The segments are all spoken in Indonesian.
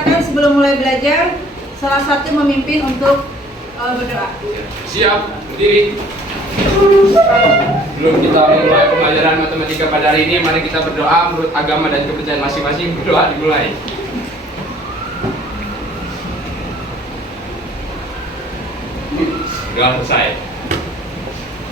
silakan sebelum mulai belajar salah satu memimpin untuk berdoa. Siap, berdiri. Belum kita mulai pembelajaran matematika pada hari ini, mari kita berdoa menurut agama dan kepercayaan masing-masing. Berdoa dimulai. Sudah selesai.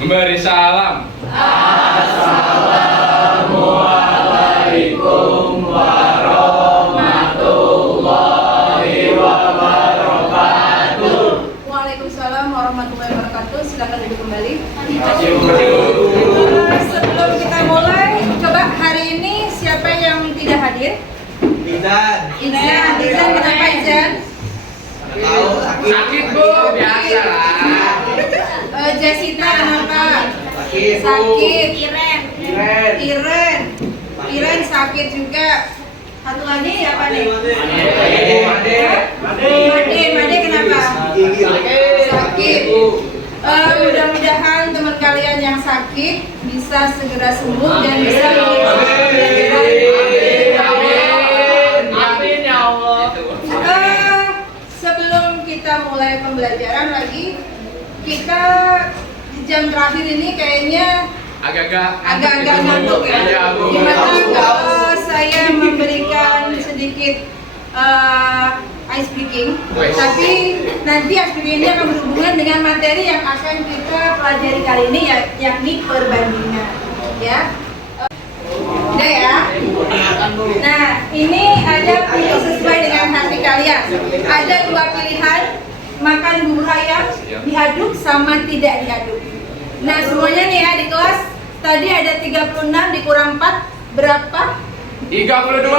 Memberi salam. Assalamualaikum warahmatullahi wabarakatuh. Waalaikumsalam warahmatullahi wabarakatuh. Silakan duduk kembali. Terima Sebelum kita mulai, coba hari ini siapa yang tidak hadir? Izan. Izan, kenapa Izan? Tahu sakit. Sakit bu, biasa lah. Jessica kenapa? Sakit. Sakit. Iren. Iren sakit juga. Satu lagi siapa nih? Made kenapa? Sakit. Mudah-mudahan teman kalian yang sakit bisa segera sembuh dan bisa mengikuti pembelajaran. Amin ya Allah. Sebelum kita mulai pembelajaran lagi, kita di jam terakhir ini kayaknya agak-agak ngantuk ya. Iya, Bu. Gimana kalau saya memberikan sedikit ice breaking, tapi nanti ice breaking ini akan berhubungan dengan materi yang akan kita pelajari kali ini, yakni perbandingan. Ya, udah ya. Nah, ini ada pilih sesuai dengan hati kalian. Ada dua pilihan, makan bubur ayam diaduk sama tidak diaduk. Nah, semuanya nih ya di kelas tadi ada 36 dikurang 4 berapa? 32. 32.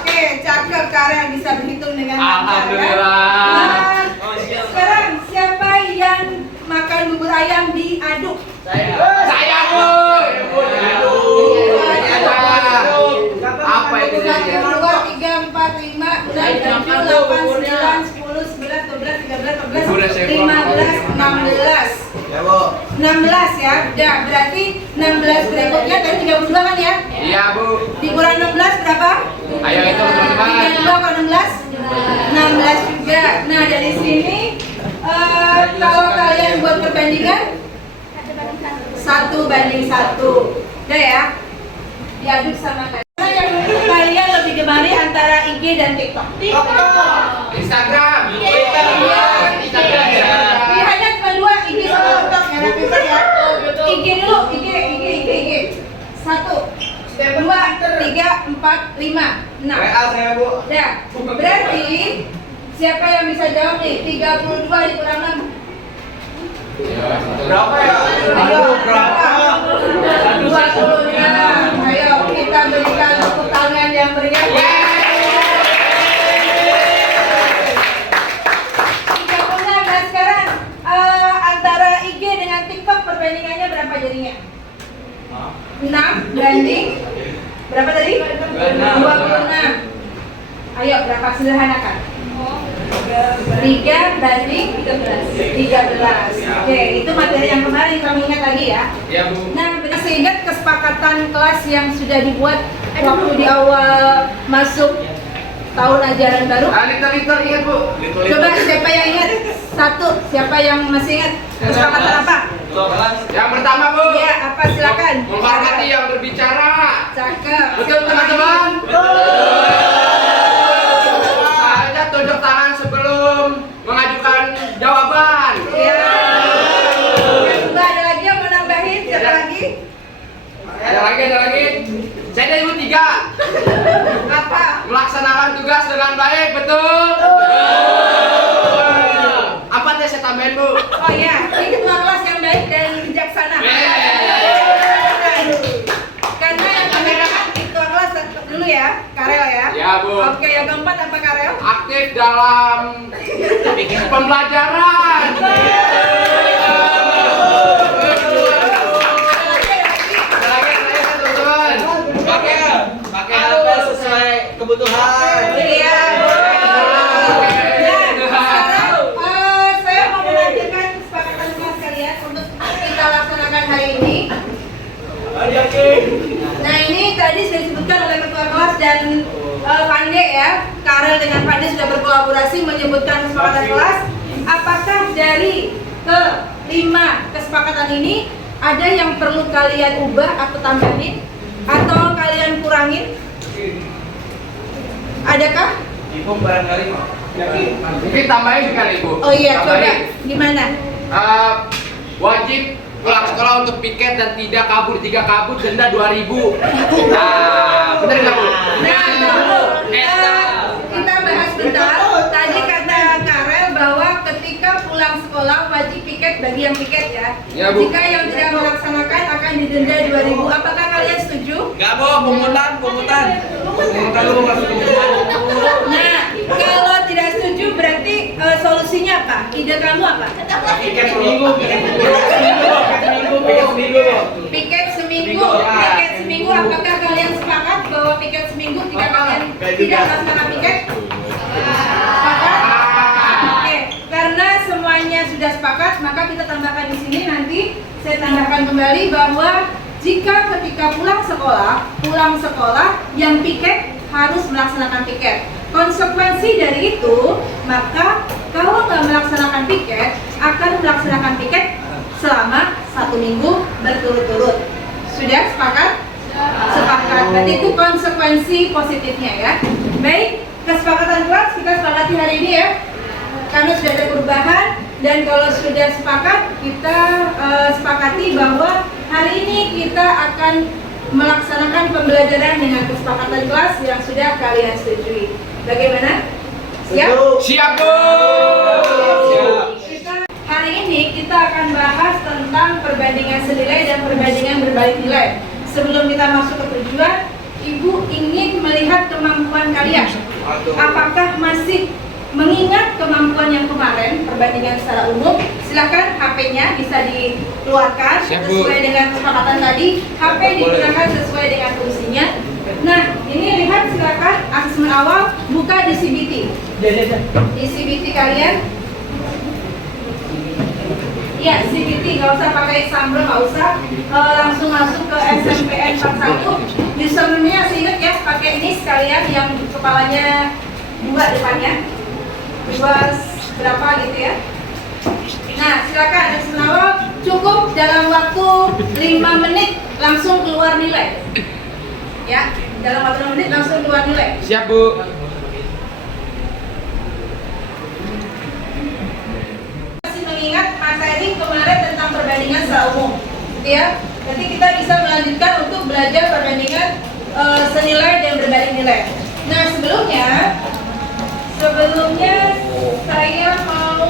Oke, cakep, Karel bisa berhitung dengan lancar ya. Alhamdulillah. Nah, sekarang siapa yang makan bubur ayam diaduk? Saya bu. Apa itu? 1, 2, 3, 4, 5, 6, 7, 8, 9, 10, 11, 12, 13, 14, 15, 16. Ya, Bu. 16 ya, udah berarti 16 berikutnya tadi 32 kan ya? Iya bu. Dikurang 16 berapa? Ayo hitung teman-teman. 32 kalau 16? 16 juga. Nah dari sini kalau kalian buat perbandingan 1:1. Udah ya? Diaduk sama kalian. Mana yang menurut kalian lebih gemari antara IG dan TikTok? Instagram. Pilihannya cuma 2, IG sama TikTok. Nggak ada pintar ya? IG dulu, IG. 1, 2, 3, 4, 5, 6. WA saya, Bu. Udah, berarti siapa yang bisa jawab nih? 32 dikurang 6. Berapa ya? Aduh, berapa? 26. Ayo kita berikan tepuk tangan yang meriah. 36. Nah sekarang antara IG dengan TikTok perbandingannya berapa jadinya? 6 banding berapa tadi? 26. Ayo berapa, sederhanakan? 3 banding 13. Oke, itu materi yang kemarin kamu ingat lagi ya? Iya bu. Nah, masih ingat kesepakatan kelas yang sudah dibuat waktu di awal masuk tahun ajaran baru? Liter ingat bu. Coba siapa yang ingat? 1, siapa yang masih ingat? Kesepakatan apa? Yang pertama bu. Iya, apa silakan? Menghormati yang berbicara. Cakep. Betul teman-teman. Saja tunjuk tangan sebelum mengajukan jawaban. Iya. Yang kedua ada lagi yang mau nambahin? Siapa lagi? Ada lagi. Saya dari ibu 3. Apa? Melaksanakan tugas dengan baik, betul. Apa teh saya tambahin bu? Oh iya, ini ketua kelas yang baik dan bijaksana. Karena yang kameraman ketua kelas dulu ya, Karel ya. Ya bu. Oke, yang keempat apa Karel? Aktif dalam pembelajaran. Pakai HP sesuai kebutuhan. Iya. Nah, sekarang saya mau melanjutkan kesepakatan kelas kalian untuk kita laksanakan hari ini. dan Pande ya, Karel dengan Pande sudah berkolaborasi menyebutkan kesepakatan kelas. Apakah dari kelima kesepakatan ini ada yang perlu kalian ubah atau tambahin atau kalian kurangin? Adakah? Ibu barangkali mau. Mungkin tambahin sekali Bu. Oh iya, coba Tambahin. gimana? Wajib pulang sekolah untuk piket dan tidak kabur. Jika kabur denda 2.000. Nah, bener nggak Bu? Nah, dulu kita bahas bentar. Tadi kata Karel bahwa ketika pulang sekolah wajib piket bagi yang piket ya. Ya, Bu. Jika yang tidak melaksanakan akan didenda 2.000. Apakah kalian setuju? Enggak, Bu, pungutan. Pungutan dulu masuk pungutan. Nah, kalau tidak setuju berarti solusinya apa? Ide kamu apa? Piket seminggu. Piket seminggu. Piket seminggu. Apakah kalian sepakat bahwa piket seminggu jika kalian tidak melaksanakan piket? Sepakat? Oke, karena semuanya sudah sepakat, maka kita tambahkan di sini nanti saya tambahkan kembali bahwa jika ketika pulang sekolah yang piket harus melaksanakan piket. Konsekuensi dari itu, maka kalau nggak melaksanakan piket, akan melaksanakan piket selama 1 minggu berturut-turut. Sudah sepakat? Sepakat. Berarti itu konsekuensi positifnya ya. Baik, kesepakatan kelas kita sepakati hari ini ya. Karena sudah ada perubahan dan kalau sudah sepakat kita sepakati bahwa hari ini kita akan melaksanakan pembelajaran dengan kesepakatan kelas yang sudah kalian setujui. Bagaimana? Siap? Siap Bu. Hari ini kita akan bahas tentang perbandingan senilai dan perbandingan berbalik nilai. Sebelum kita masuk ke tujuan, Ibu ingin melihat kemampuan kalian. Apakah masih mengingat kemampuan yang kemarin, perbandingan secara umum? Silakan HP-nya bisa dikeluarkan sesuai dengan kesepakatan tadi. HP digunakan sesuai dengan fungsinya. Nah, ini lihat silakan asesmen awal, buka di CBT. Di CBT kalian. Ya, CBT, nggak usah pakai Exambro, nggak usah. Langsung masuk ke SMPN 41. Username-nya masih ingat ya, pakai ini sekalian yang kepalanya 2 depannya. 2 berapa gitu ya. Nah, silakan asesmen awal cukup dalam waktu 5 menit langsung keluar nilai. Ya, dalam waktu 5 menit langsung keluar nilai. Siap Bu. Masih mengingat materi kemarin tentang perbandingan secara umum, gitu ya. Nanti kita bisa melanjutkan untuk belajar perbandingan senilai dan berbalik nilai. Nah, sebelumnya saya mau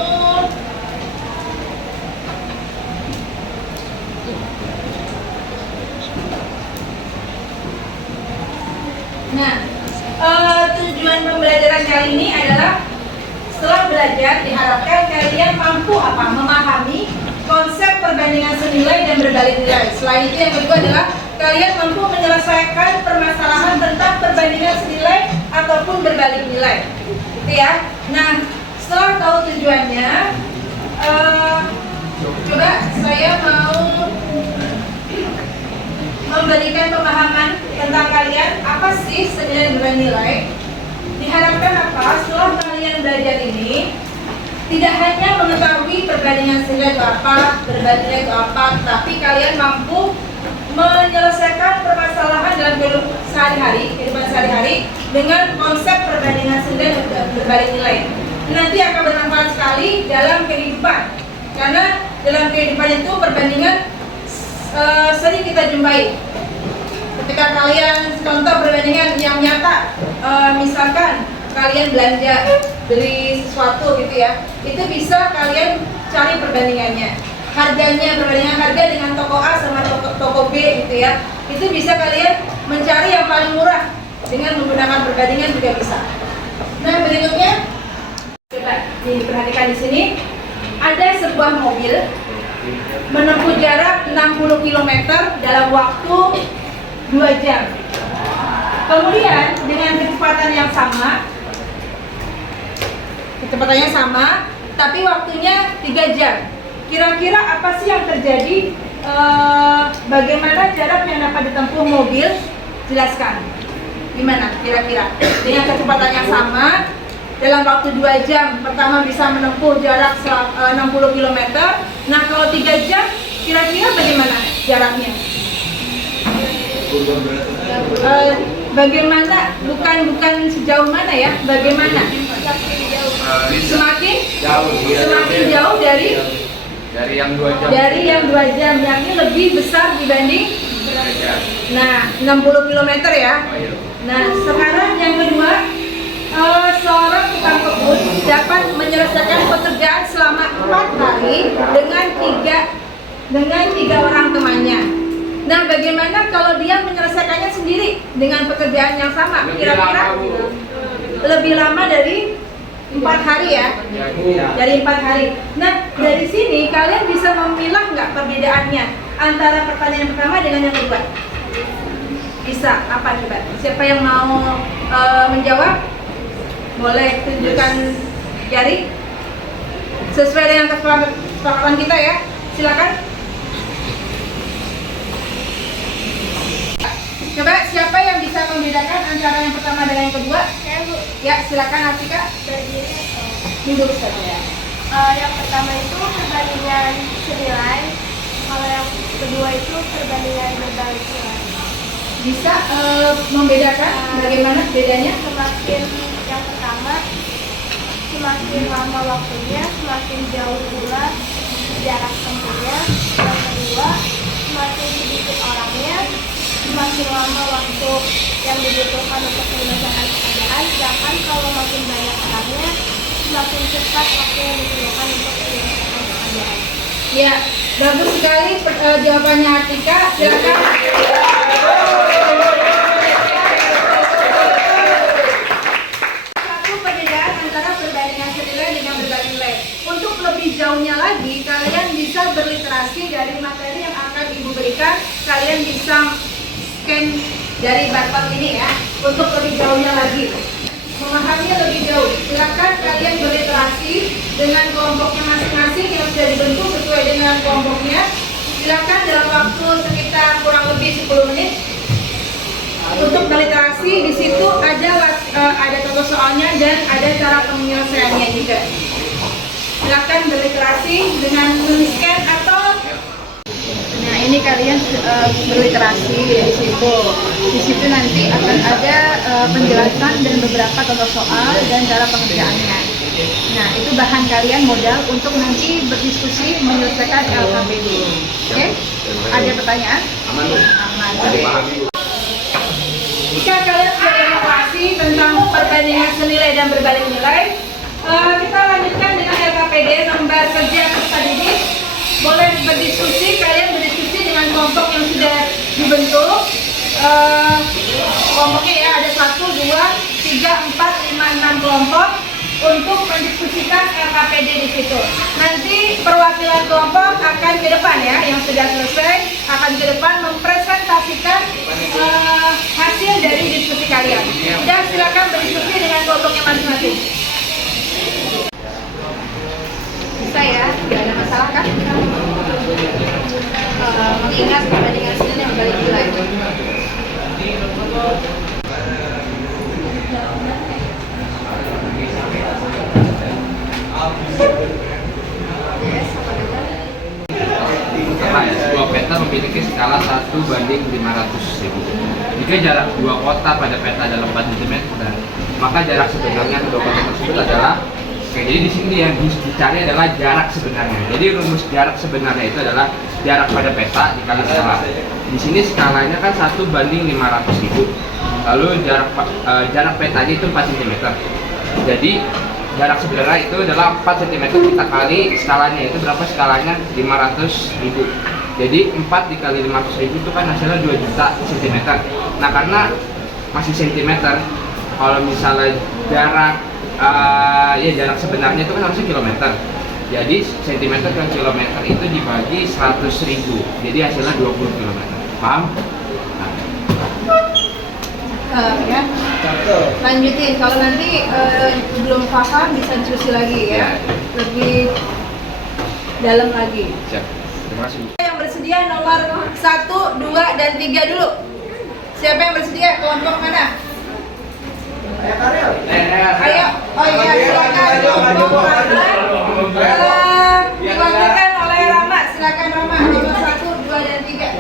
tujuan pembelajaran kali ini adalah setelah belajar diharapkan kalian mampu memahami konsep perbandingan senilai dan berbalik nilai. Selain itu yang kedua adalah kalian mampu menyelesaikan permasalahan tentang perbandingan senilai ataupun berbalik nilai. Gitu ya. Nah, setelah tahu tujuannya, coba saya mau memberikan pemahaman tentang kalian apa sih senilai dan berbalik nilai. Diharapkan apa? Setelah kalian belajar ini tidak hanya mengetahui perbandingan senilai itu apa, berbalik nilai itu apa, tapi kalian mampu menyelesaikan permasalahan dalam kehidupan sehari-hari dengan konsep perbandingan senilai dan berbalik nilai. Nanti akan bermanfaat sekali dalam kehidupan, karena dalam kehidupan itu perbandingan sering kita jumpai. Ketika kalian contoh perbandingan yang nyata, misalkan kalian belanja beli sesuatu gitu ya, itu bisa kalian cari perbandingannya, harganya, perbandingan harga dengan toko A sama toko B gitu ya, itu bisa kalian mencari yang paling murah dengan menggunakan perbandingan juga bisa. Nah, berikutnya coba diperhatikan di sini ada sebuah mobil menempuh jarak 60 km dalam waktu 2 jam. Kemudian dengan kecepatan yang sama, kecepatannya sama, tapi waktunya 3 jam. Kira-kira apa sih yang terjadi? Bagaimana jarak yang dapat ditempuh mobil? Jelaskan. Gimana kira-kira? Dengan kecepatan yang sama, dalam waktu 2 jam, pertama bisa menempuh jarak 60 km. Nah, kalau 3 jam, kira-kira bagaimana jaraknya? Bagaimana? Bukan sejauh mana ya? Bagaimana? Semakin jauh dari yang 2 jam. Dari yang 2 jam, yang ini lebih besar dibanding. Nah, 60 km ya. Nah, sekarang yang kedua, seorang tukang kebun dapat menyelesaikan pekerjaan selama 4 hari dengan tiga orang temannya. Nah, bagaimana kalau dia menyelesaikannya sendiri dengan pekerjaan yang sama? Kira-kira lebih lama dari 4 hari ya? Dari 4 hari. Nah, dari sini kalian bisa memilah nggak perbedaannya antara pertanyaan pertama dengan yang kedua? Bisa. Apa coba? Siapa yang mau menjawab? Boleh tunjukkan jari sesuai dengan kesepakatan kita ya. Silakan. Coba siapa yang bisa membedakan antara yang pertama dengan yang kedua? Saya, Bu. Ya, silakan Atika. Duduk saja. Yang pertama itu perbandingan senilai, kalau yang kedua itu perbandingan berbalik nilai. Bisa membedakan bagaimana bedanya? Semakin yang pertama, semakin lama waktunya, semakin jauh pula jarak tempuhnya. Yang kedua, semakin sedikit orangnya, semakin lama waktu yang dibutuhkan untuk menyelesaikan pekerjaan. Sedangkan kalau makin banyak orangnya, semakin cepat waktu yang dibutuhkan untuk menyelesaikan pekerjaan. Ya, bagus sekali jawabannya Atika. Silakan. Satu perbedaan antara perbandingan senilai dengan berbalik nilai. Untuk lebih jauhnya lagi, kalian bisa berliterasi dari materi yang akan Ibu berikan. Kalian bisa scan dari barcode ini ya. Untuk lebih jauhnya lagi, memahaminya lebih jauh, silakan kalian berliterasi dengan kelompoknya masing-masing yang sudah dibentuk sesuai dengan kelompoknya. Silakan dalam waktu sekitar kurang lebih 10 menit untuk berliterasi. Di situ ada contoh soalnya dan ada cara penyelesaiannya juga. Silakan berliterasi dengan men-scan atau nah ini kalian berliterasi di situ. Di situ nanti akan ada penjelasan dan beberapa contoh soal dan cara pengerjaannya. Nah, itu bahan kalian modal untuk nanti berdiskusi menyelesaikan LKPD. Oke? Ada pertanyaan? Aman. Aman. Jika kalian sudah informasi tentang perbandingan senilai dan berbalik nilai, kita lanjutkan dengan LKPD lembar kerja peserta didik. Boleh berdiskusi, kalian berdiskusi dengan kelompok yang sudah dibentuk. Kelompoknya ya ada 1, 2, 3, 4, 5, 6 kelompok untuk mendiskusikan LKPD di situ. Nanti perwakilan kelompok akan ke depan ya, yang sudah selesai akan ke depan mempresentasikan hasil dari diskusi kalian. Dan silakan berdiskusi dengan kelompoknya masing-masing. Bisa ya, tidak ada masalah kan? Mengingat perbandingan senilai yang berbalik nilai. Sebuah peta memiliki skala 1:500.000. Jika jarak dua kota pada peta adalah 4 cm, maka jarak sebenarnya kedua kota tersebut adalah jadi di sini yang dicari adalah jarak sebenarnya. Jadi rumus jarak sebenarnya itu adalah jarak pada peta dikali skala. Di sini skalanya kan 1:500.000. Lalu jarak petanya itu 4 cm. Jadi jarak sebenarnya itu adalah 4 cm kita kali skalanya, itu berapa skalanya? 500.000. Jadi 4 dikali 500.000 itu kan hasilnya 2 juta cm. Nah, karena masih cm, kalau misalnya jarak jarak sebenarnya itu kan harusnya kilometer. Jadi cm ke kilometer itu dibagi 100.000. Jadi hasilnya 20 km. Paham? Ya. Lanjutin, kalau nanti belum paham bisa diskusi lagi ya, lebih dalam lagi. Siap. Terima kasih. Yang bersedia nomor 1, 2, dan 3 dulu. Siapa yang bersedia? Kelompok mana? Ayo, oh iya silakan diwakilkan oleh Rama, silakan Rama nomor 1, 2 dan 3.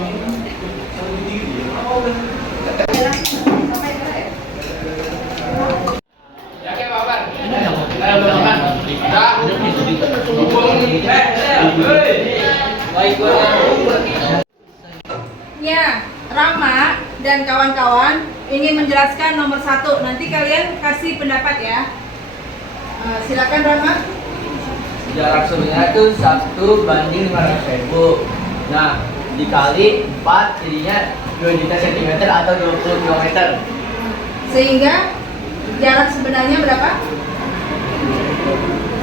Ya, Rama dan kawan-kawan ingin menjelaskan nomor 1. Nanti kalian kasih pendapat ya. Silakan Rama. Jarak sebenarnya itu 1/500.000. Nah, dikali 4 jadinya 2 juta cm atau 20 km. Sehingga jarak sebenarnya berapa?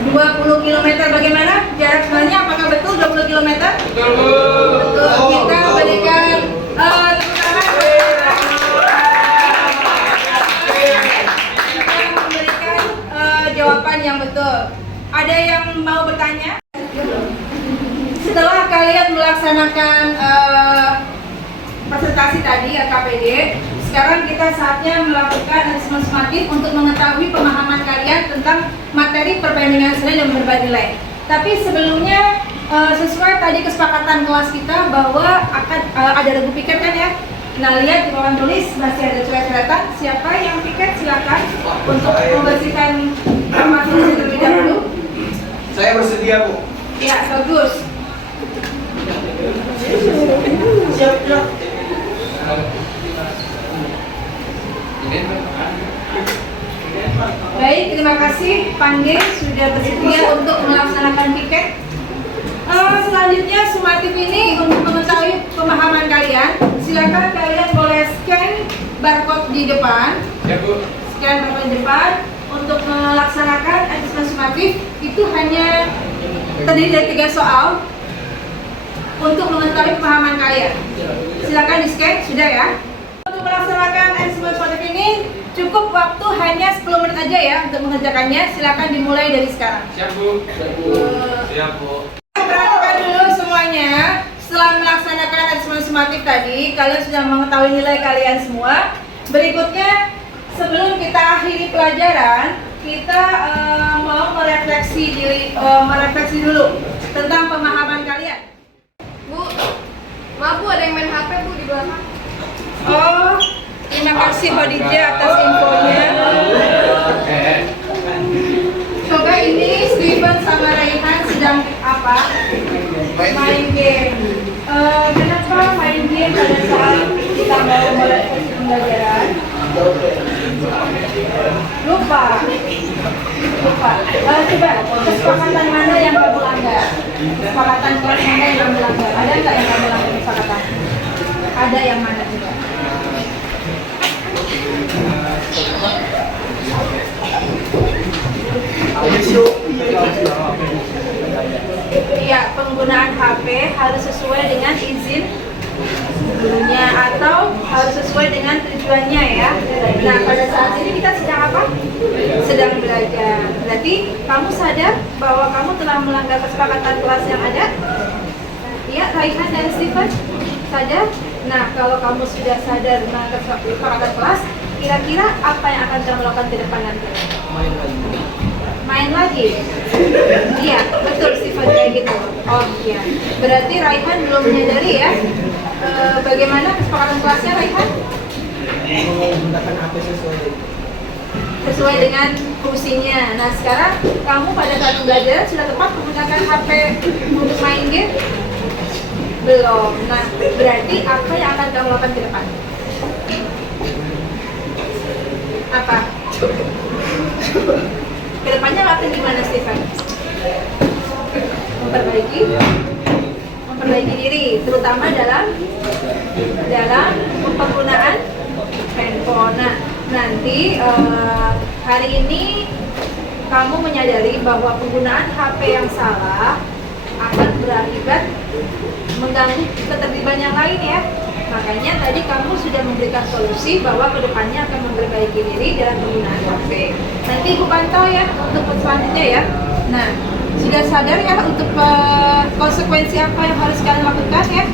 20 km. Bagaimana? Jarak sebenarnya apakah betul 20 km? Betul. Kita berikan tepuk tangan. Kita memberikan jawaban yang betul. Ada yang mau bertanya? Setelah kalian melaksanakan presentasi tadi KPD, sekarang kita saatnya melakukan asesmen sumatif untuk mengetahui pemahaman kalian tentang materi perbandingan nilai dan berbanding. Tapi sebelumnya sesuai tadi kesepakatan kelas kita bahwa akan ada regu piket kan ya. Nah lihat di papan tulis masih ada coret-coretan. Siapa yang piket silakan untuk membersihkan papan tulis terlebih dahulu. Saya bersedia, Bu. Ya bagus. Siap, siap. Baik, terima kasih Pandey sudah bersedia untuk melaksanakan piket. Selanjutnya sumatif ini untuk mengetahui pemahaman kalian, silakan kalian boleh scan barcode di depan. Ya Bu. Scan barcode di depan untuk melaksanakan asesmen sumatif itu hanya terdiri dari 3 soal untuk mengetahui pemahaman kalian. Silakan di scan, sudah ya. Untuk melaksanakan asesmen sumatif ini cukup waktu hanya 10 menit aja ya untuk mengerjakannya. Silakan dimulai dari sekarang. Siap Bu. Siap Bu. Perhatikan dulu semuanya. Setelah melaksanakan asesmen sumatif tadi, kalian sudah mengetahui nilai kalian semua. Berikutnya, sebelum kita akhiri pelajaran, kita mau merefleksi dulu tentang pemahaman kalian. Bu, maaf Bu, ada yang main HP Bu di belakang. Oh, terima kasih Khadijah atas infonya. Coba ini Steven sama Raihan sedang apa? Main game. Kenapa main game pada saat kita mau merefleksi pembelajaran? Lupa. Coba kesepakatan mana yang kamu langgar? Kesepakatan kelas mana yang kamu langgar? Ada nggak yang kamu langgar kesepakatan? Ada yang mana juga? Iya, penggunaan HP harus sesuai dengan izin gurunya atau harus sesuai dengan tujuannya ya. Nah, pada saat ini kita sedang apa? Sedang belajar. Berarti kamu sadar bahwa kamu telah melanggar kesepakatan kelas yang ada? Iya, Raihan dan Steven sadar? Nah, kalau kamu sudah sadar melanggar kesepakatan kelas, kira-kira apa yang akan kamu lakukan ke depan nanti? Main lagi? Iya, betul Steven kayak gitu. Oh iya, berarti Raihan belum menyadari ya bagaimana kesepakatan kelasnya Raihan? Menggunakan HP sesuai dengan fungsinya. Nah sekarang kamu pada saat belajar sudah tepat menggunakan HP untuk main game? Belum. Nah berarti apa yang akan kamu lakukan ke depan? Apa? Kedepannya akan gimana Steven? Memperbaiki diri, terutama dalam penggunaan handphone. Nah, nanti hari ini kamu menyadari bahwa penggunaan HP yang salah akan berakibat mengganggu ketertiban yang lain ya. Makanya tadi kamu sudah memberikan solusi bahwa kedepannya akan memperbaiki diri dalam penggunaan HP. Nanti Ibu pantau ya untuk selanjutnya ya. Nah, sudah sadar ya untuk konsekuensi apa yang harus kalian lakukan ya.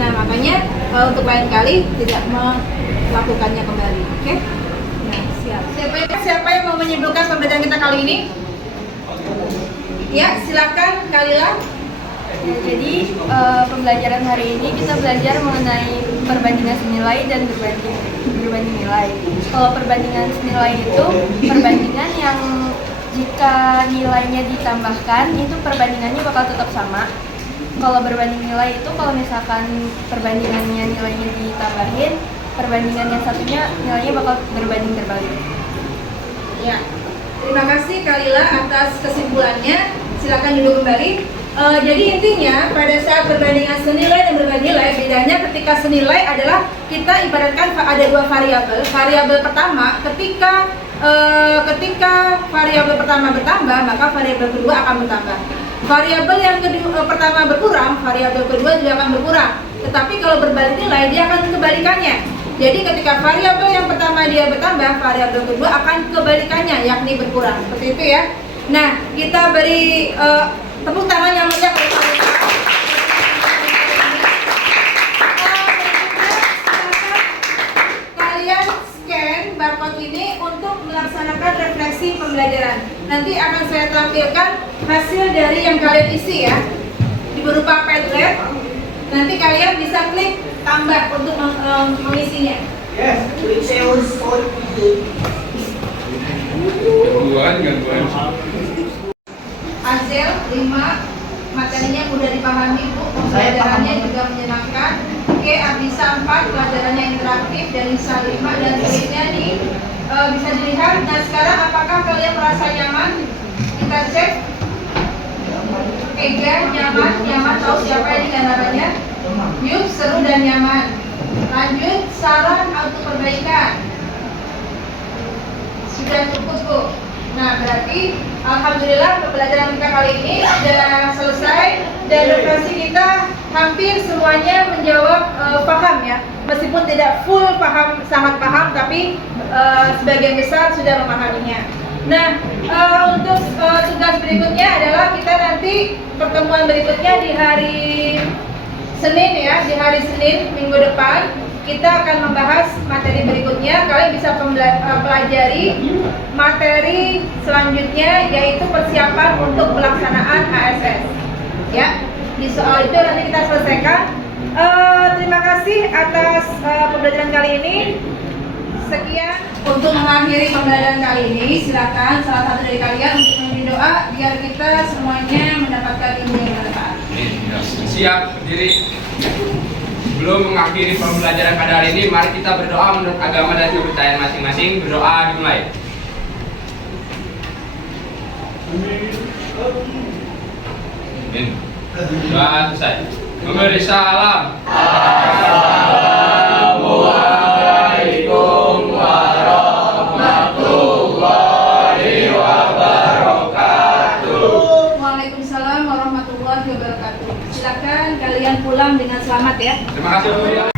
Nah, makanya untuk lain kali tidak melakukannya kembali, oke? Nah, siap. Siapa yang mau menyimpulkan pembelajaran kita kali ini? Ya, silakan Kalila. Ya, jadi pembelajaran hari ini kita belajar mengenai perbandingan senilai dan berbanding nilai. Kalau perbandingan senilai itu perbandingan yang jika nilainya ditambahkan itu perbandingannya bakal tetap sama. Kalau berbanding nilai itu kalau misalkan perbandingannya nilainya ditambahin, perbandingan yang satunya nilainya bakal berbanding terbalik. Ya, terima kasih Kalila atas kesimpulannya. Silakan duduk kembali. Jadi intinya pada saat perbandingan senilai dan berbanding nilai, bedanya ketika senilai adalah kita ibaratkan ada dua variabel. Variabel pertama ketika variabel pertama bertambah, maka variabel kedua akan bertambah. Variabel yang pertama berkurang, variabel kedua juga akan berkurang. Tetapi kalau berbanding nilai dia akan kebalikannya. Jadi ketika variabel yang pertama dia bertambah, variabel kedua akan kebalikannya, yakni berkurang. Seperti itu ya. Nah, kita beri tepuk tangan yang meriah untuk Kalila. Kalian scan barcode ini untuk melaksanakan refleksi pembelajaran. Nanti akan saya tampilkan hasil dari yang kalian isi ya, di berupa Padlet. Nanti kalian bisa klik tambah untuk mengisinya. Yes, klik sales for Gangguan. Azel 5, materinya mudah dipahami Bu, pembelajarannya juga menyenangkan. Oke, Abisa 4, pelajarannya interaktif. Dan Nisa 5 dan seterusnya nih bisa dilihat. Nah sekarang apakah kalian merasa nyaman? Kita cek. Ega, nyaman, tahu siapa ini gambarannya? Yuk, seru dan nyaman. Lanjut, saran atau perbaikan. Sudah cukup Bu. Nah berarti alhamdulillah pembelajaran kita kali ini sudah selesai dan refleksi kita hampir semuanya menjawab paham ya, meskipun tidak full paham, sangat paham, tapi sebagian besar sudah memahaminya. Nah untuk tugas berikutnya adalah kita nanti pertemuan berikutnya di hari Senin ya, di hari Senin minggu depan. Kita akan membahas materi berikutnya. Kalian bisa pelajari materi selanjutnya, yaitu persiapan untuk pelaksanaan ASS. Ya, di soal itu nanti kita selesaikan. Terima kasih atas pembelajaran kali ini. Sekian untuk mengakhiri pembelajaran kali ini. Silakan salah satu dari kalian untuk memimpin doa biar kita semuanya mendapatkan ilmu yang bermanfaat. Siap, berdiri. Sebelum mengakhiri pembelajaran pada hari ini, mari kita berdoa menurut agama dan kepercayaan masing-masing. Berdoa dimulai. Amin. Doa selesai. Memberi salam. Assalamualaikum warahmatullahi wabarakatuh. Waalaikumsalam warahmatullahi wabarakatuh. Silakan kalian pulang dengan selamat ya. Terima kasih.